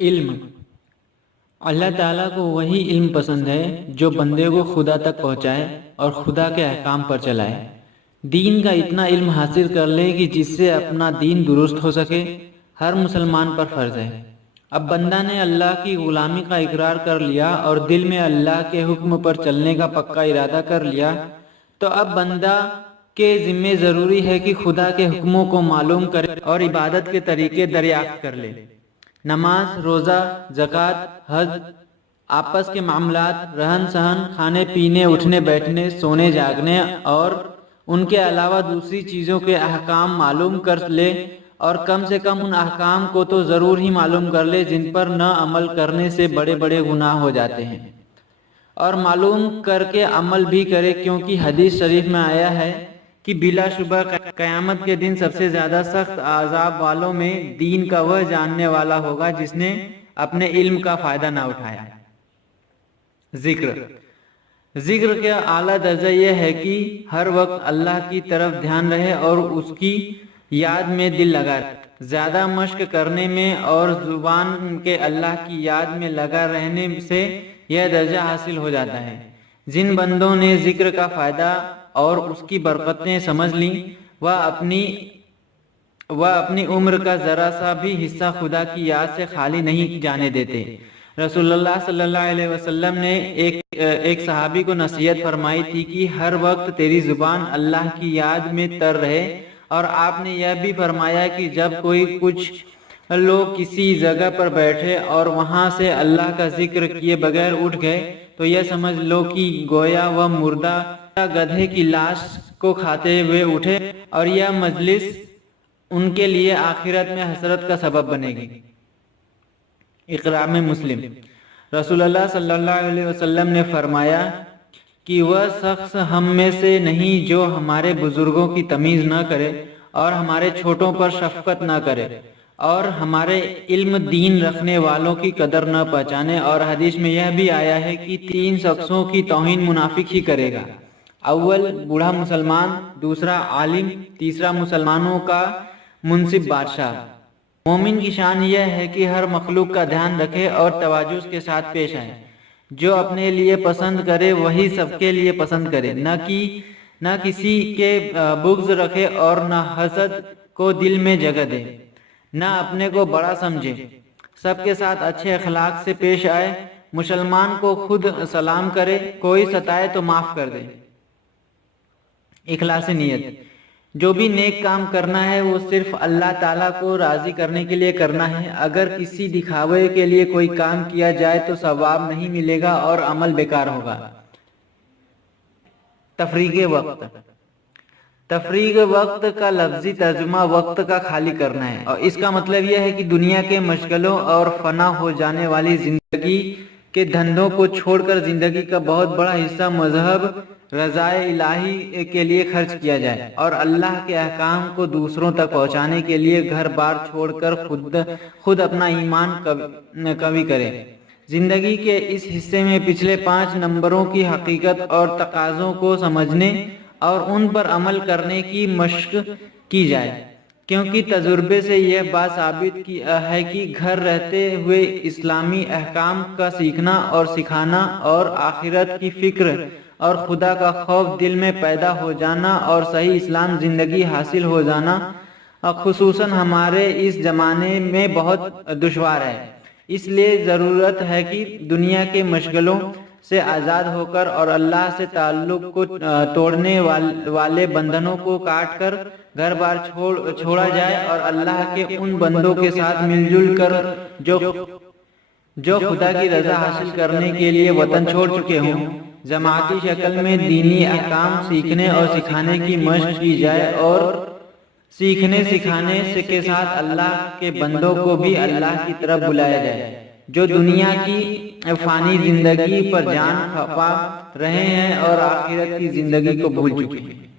علم۔ اللہ تعالیٰ کو وہی علم پسند ہے جو بندے کو خدا تک پہنچائے اور خدا کے احکام پر چلائے۔ دین کا اتنا علم حاصل کر لے کہ جس سے اپنا دین درست ہو سکے، ہر مسلمان پر فرض ہے۔ اب بندہ نے اللہ کی غلامی کا اقرار کر لیا اور دل میں اللہ کے حکم پر چلنے کا پکا ارادہ کر لیا، تو اب بندہ کے ذمہ ضروری ہے کہ خدا کے حکموں کو معلوم کرے اور عبادت کے طریقے دریافت کر لے۔ نماز، روزہ، زکوٰۃ، حج، آپس کے معاملات، رہن سہن، کھانے پینے، اٹھنے بیٹھنے، سونے جاگنے اور ان کے علاوہ دوسری چیزوں کے احکام معلوم کر لے، اور کم سے کم ان احکام کو تو ضرور ہی معلوم کر لے جن پر نہ عمل کرنے سے بڑے بڑے گناہ ہو جاتے ہیں، اور معلوم کر کے عمل بھی کرے، کیونکہ حدیث شریف میں آیا ہے کہ بلا شبہ قیامت کے دن سب سے زیادہ سخت عذاب والوں میں دین کا وہ جاننے والا ہوگا جس نے اپنے علم کا فائدہ نہ اٹھایا۔ ذکر کا اعلیٰ درجہ یہ ہے کہ ہر وقت اللہ کی طرف دھیان رہے اور اس کی یاد میں دل لگا رہے۔ زیادہ مشق کرنے میں اور زبان کے اللہ کی یاد میں لگا رہنے سے یہ درجہ حاصل ہو جاتا ہے۔ جن بندوں نے ذکر کا فائدہ اور اس کی برکتیں سمجھ لیں، وہ اپنی عمر کا ذرا سا بھی حصہ خدا کی یاد سے خالی نہیں جانے دیتے۔ رسول اللہ صلی اللہ علیہ وسلم نے ایک صحابی کو نصیحت فرمائی تھی کہ ہر وقت تیری زبان اللہ کی یاد میں تر رہے، اور آپ نے یہ بھی فرمایا کہ جب کچھ لوگ کسی جگہ پر بیٹھے اور وہاں سے اللہ کا ذکر کیے بغیر اٹھ گئے تو یہ سمجھ لو کہ گویا وہ مردہ گدھے کی لاش کو کھاتے ہوئے اٹھے، اور یہ مجلس ان کے لیے آخرت میں حسرت کا سبب بنے گی۔ اقراء میں مسلم۔ رسول اللہ صلی اللہ علیہ وسلم نے فرمایا کہ وہ شخص ہم میں سے نہیں جو ہمارے بزرگوں کی تمیز نہ کرے اور ہمارے چھوٹوں پر شفقت نہ کرے اور ہمارے علم دین رکھنے والوں کی قدر نہ پہچانے، اور حدیث میں یہ بھی آیا ہے کہ 3 شخصوں کی توہین منافق ہی کرے گا: اول بوڑھا مسلمان، دوسرا عالم، تیسرا مسلمانوں کا منصف بادشاہ۔ مومن کی شان یہ ہے کہ ہر مخلوق کا دھیان رکھے اور تواضع کے ساتھ پیش آئے۔ جو اپنے لیے پسند کرے وہی سب کے لیے پسند کرے، نہ کسی کے بغض رکھے اور نہ حسد کو دل میں جگہ دے، نہ اپنے کو بڑا سمجھے، سب کے ساتھ اچھے اخلاق سے پیش آئے، مسلمان کو خود سلام کرے، کوئی ستائے تو معاف کر دے۔ اخلاص نیت۔ جو بھی نیک کام کرنا ہے وہ صرف اللہ تعالیٰ کو راضی کرنے کے لیے کرنا ہے۔ اگر کسی دکھاوے کے لیے کوئی کام کیا جائے تو ثواب نہیں ملے گا اور عمل بیکار ہوگا۔ تفریغ وقت کا لفظی ترجمہ وقت کا خالی کرنا ہے، اور اس کا مطلب یہ ہے کہ دنیا کے مشغلوں اور فنا ہو جانے والی زندگی کے دھندوں کو چھوڑ کر زندگی کا بہت بڑا حصہ مذہب، رضائے الہی کے لیے خرچ کیا جائے، اور اللہ کے احکام کو دوسروں تک پہنچانے کے لیے گھر بار چھوڑ کر خود اپنا ایمان قوی کرے۔ زندگی کے اس حصے میں پچھلے 5 نمبروں کی حقیقت اور تقاضوں کو سمجھنے اور ان پر عمل کرنے کی مشق کی جائے، کیونکہ تجربے سے یہ بات ثابت ہے کہ گھر رہتے ہوئے اسلامی احکام کا سیکھنا اور سکھانا اور آخرت کی فکر اور خدا کا خوف دل میں پیدا ہو جانا اور صحیح اسلام زندگی حاصل ہو جانا خصوصاً ہمارے اس زمانے میں بہت دشوار ہے۔ اس لیے ضرورت ہے کہ دنیا کے مشغلوں سے آزاد ہو کر اور اللہ سے تعلق کو توڑنے والے بندھنوں کو کاٹ کر گھر بار چھوڑا جائے، اور اللہ کے ان بندوں کے ساتھ مل جل کر جو خدا کی رضا حاصل کرنے کے لیے وطن چھوڑ چکے ہوں، جماعتی شکل میں دینی احکام سیکھنے اور سکھانے کی مشق کی جائے، اور سیکھنے سکھانے کے ساتھ اللہ کے بندوں کو بھی اللہ کی طرف بلایا جائے جو دنیا کی فانی زندگی پر جان کھپا رہے ہیں اور آخرت کی زندگی کو بھول چکے ہیں۔